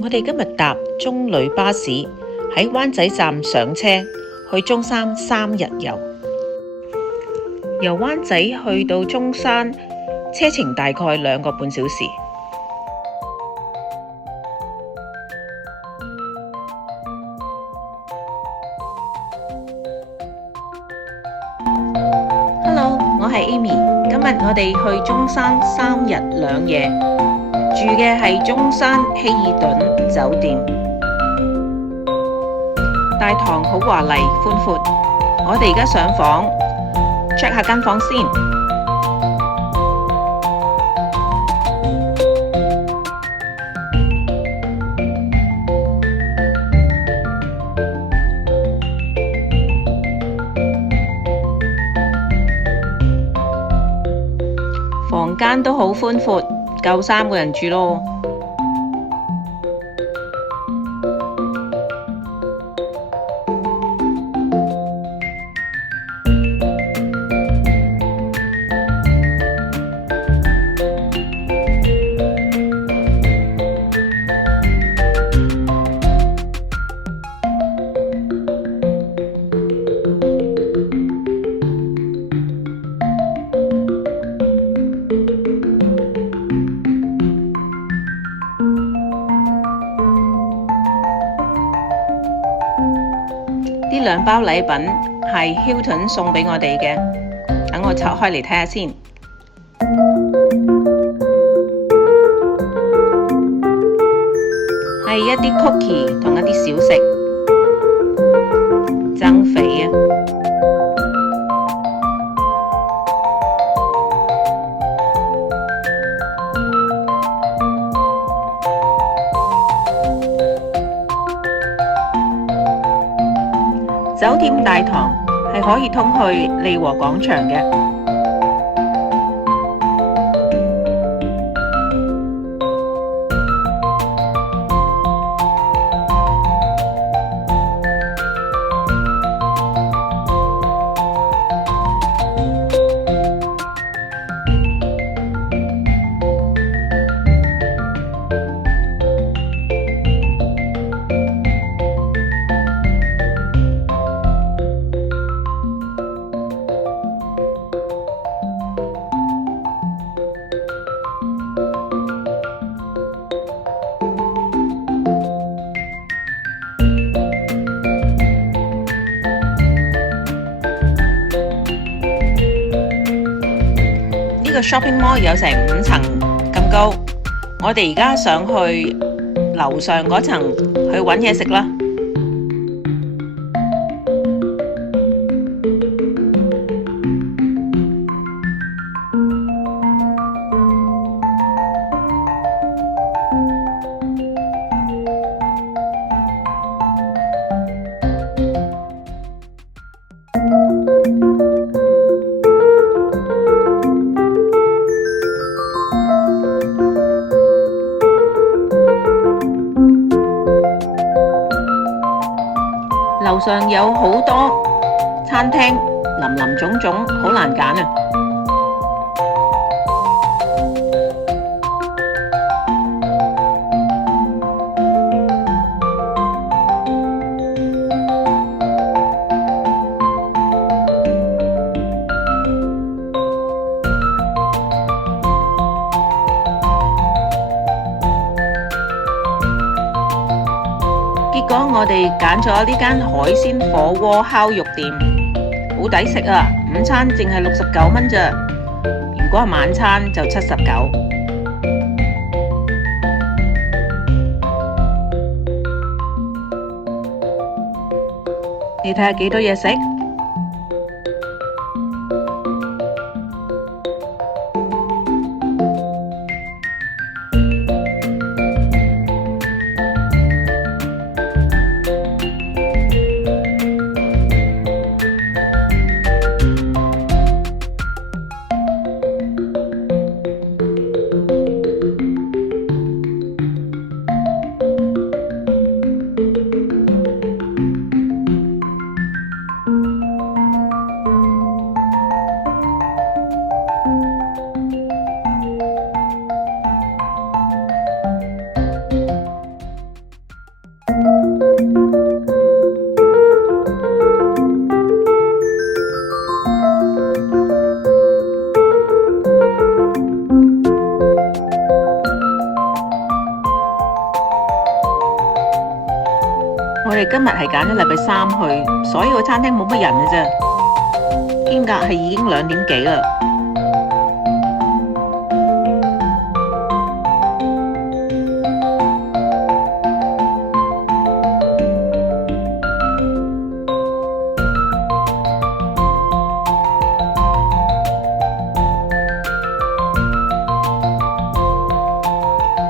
我哋今日搭中旅巴士喺灣仔站上車，去中山3日遊。由灣仔去到中山，車程大概2個半小時。Hello， 我係 Amy， 今日我哋去中山3日2夜，住嘅係中山希爾頓酒店。大堂好華麗寬闊，我哋而家上房 check 下間房先。房間都好寬闊，夠3個人住咯。呢2包禮品係 Hilton 送俾我哋嘅，等我拆開嚟睇下先。係一啲 cookie 同一啲小食，增肥啊！酒店大堂係可以通去利和廣場嘅。呢個 shopping mall 有成5層咁高，我哋而家上去樓上嗰層去搵嘢食啦。樓上有好多餐廳，林林總總，好難揀啊！結果我哋揀咗呢間海鮮火鍋烤肉店，好抵食啊！午餐淨係69蚊咋，如果係晚餐就79。你睇下幾多嘢食？哋今日係揀咗禮拜三去，所以個餐廳冇乜人嘅啫。天價係已經2點幾啦。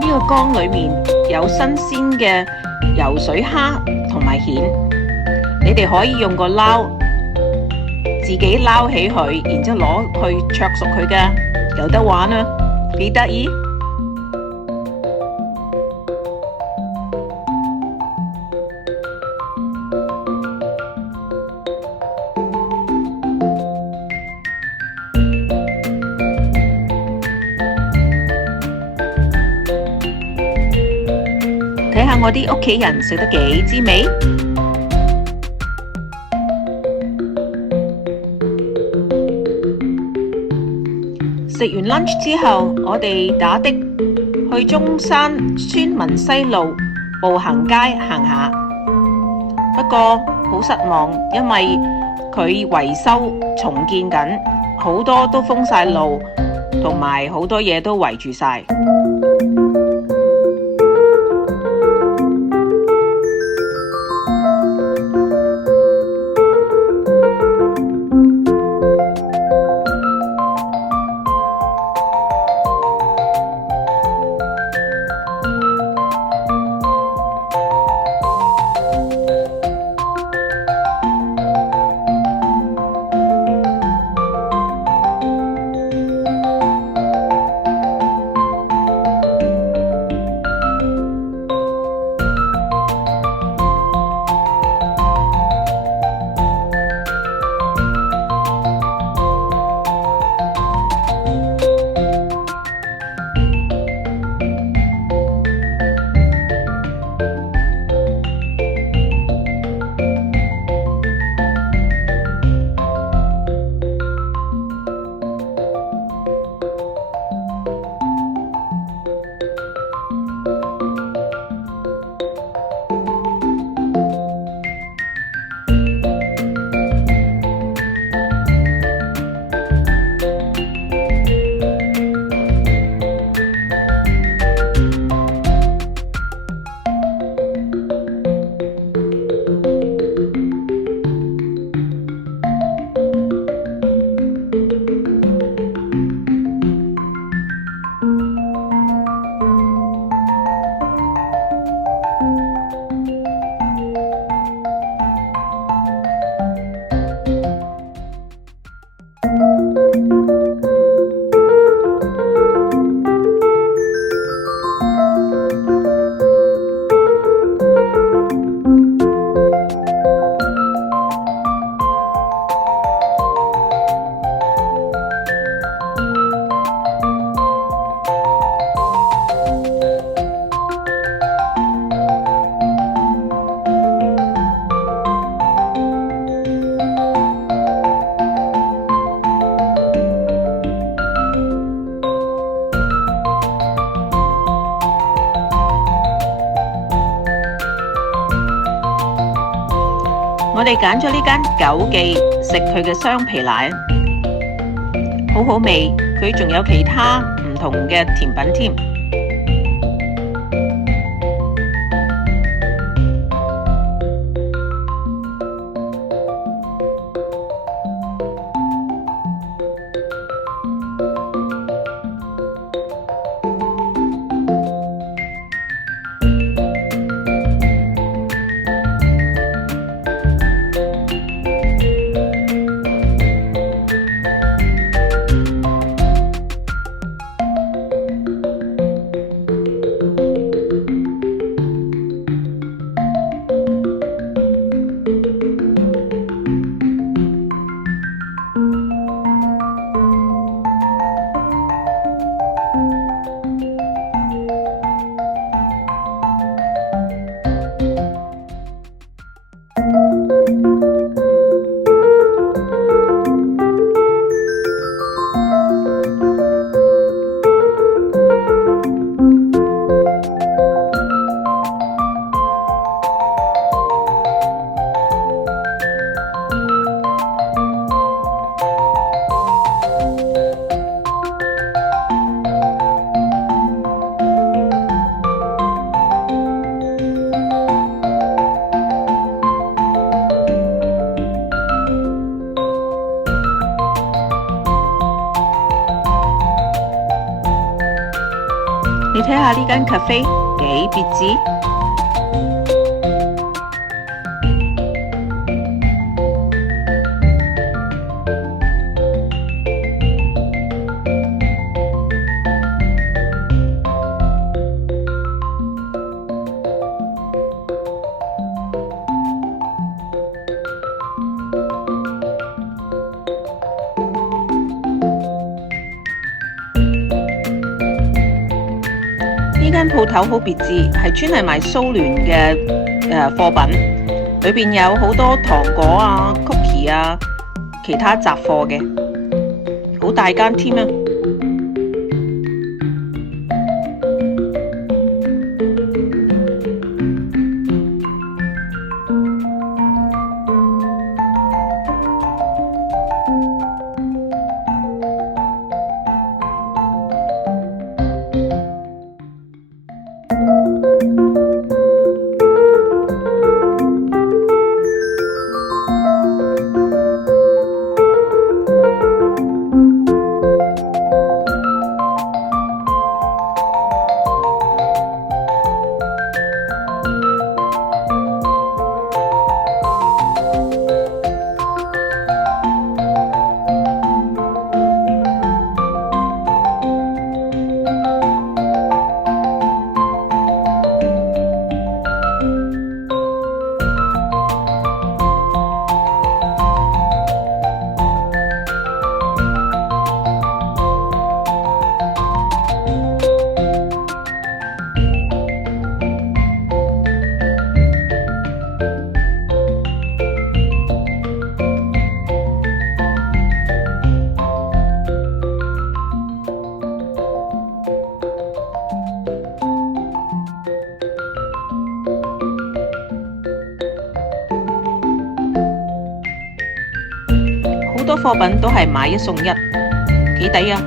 呢個缸裏面有新鮮嘅游水蝦同埋蜆，你哋可以用個撈自己撈起佢，然之後攞去灼熟佢㗎，有得玩啊，幾得意！睇下我啲屋企人食得幾滋味。食完 lunch 之後，我哋打的去中山孫文西路步行街行下。不過好失望，因為佢維修重建緊，好多都封晒路，同埋好多嘢都圍住晒。我哋揀咗呢間九記食佢嘅雙皮奶，好好味，佢仲有其他唔同嘅甜品添。你睇下呢間 cafe 幾別緻。呢間鋪頭好別緻，係專係賣蘇聯嘅貨品，裏邊有好多糖果啊、cookie 啊、其他雜貨嘅，好大間添啊！好多貨品都係買一送一，幾抵啊！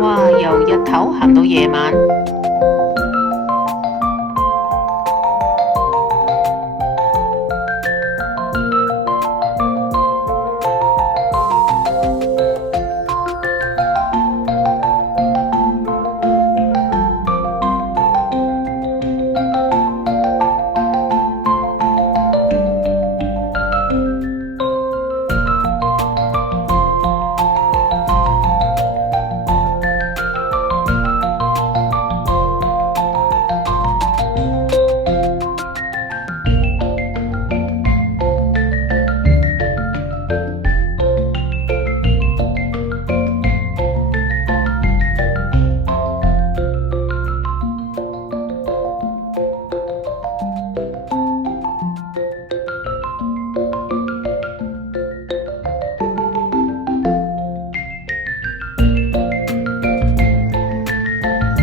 哇！由日頭行到夜晚。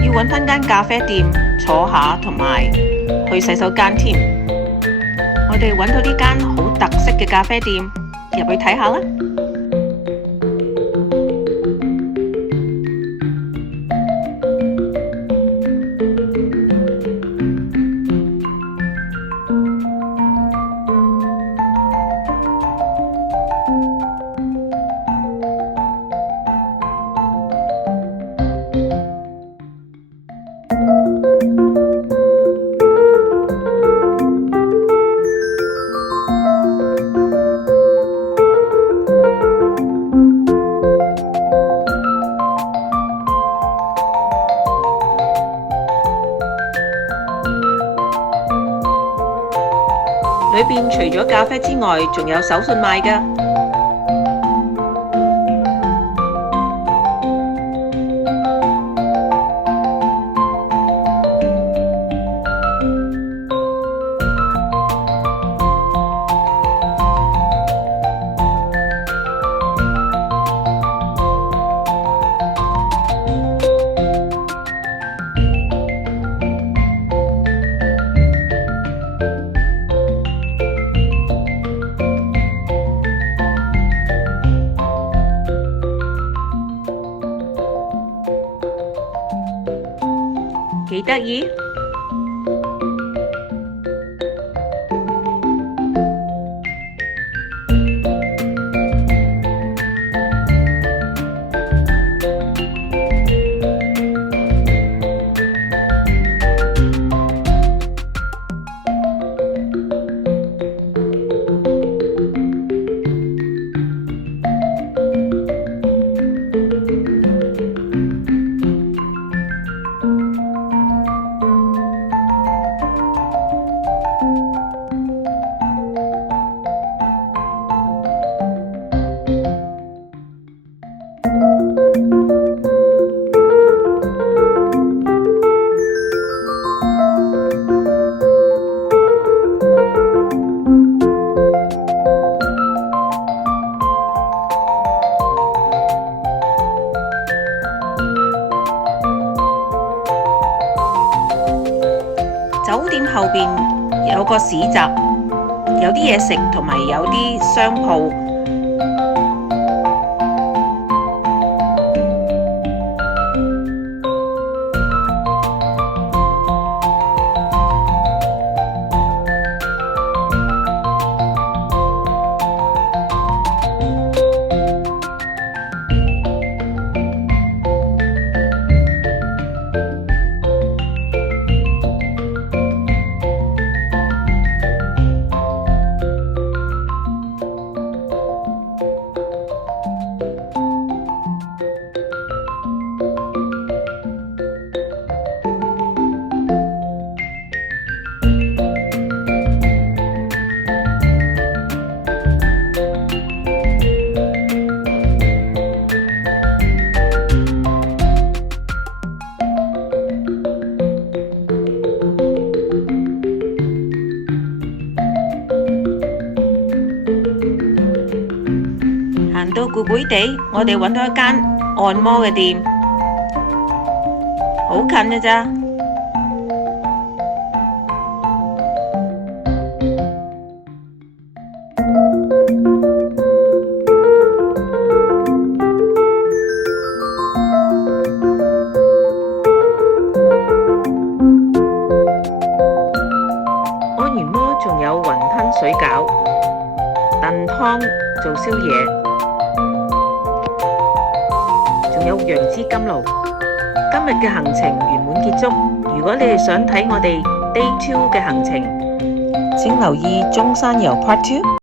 要揾返間咖啡店坐下，同埋去洗手間添。我哋揾到呢間好特色嘅咖啡店，入去睇下啦。裏邊除咗咖啡之外，仲有手信賣㗎。得意？酒店後邊有個市集，有啲嘢食同埋有啲商鋪。行到攰攰地，我哋揾到一間按摩嘅店，好近嘅咋。按完摩仲有雲吞水餃、燉湯做宵夜，仲有楊枝甘露。今日嘅行程圓滿結束。如果你哋想睇我哋Day 2嘅行程，請留意中山遊Part 2。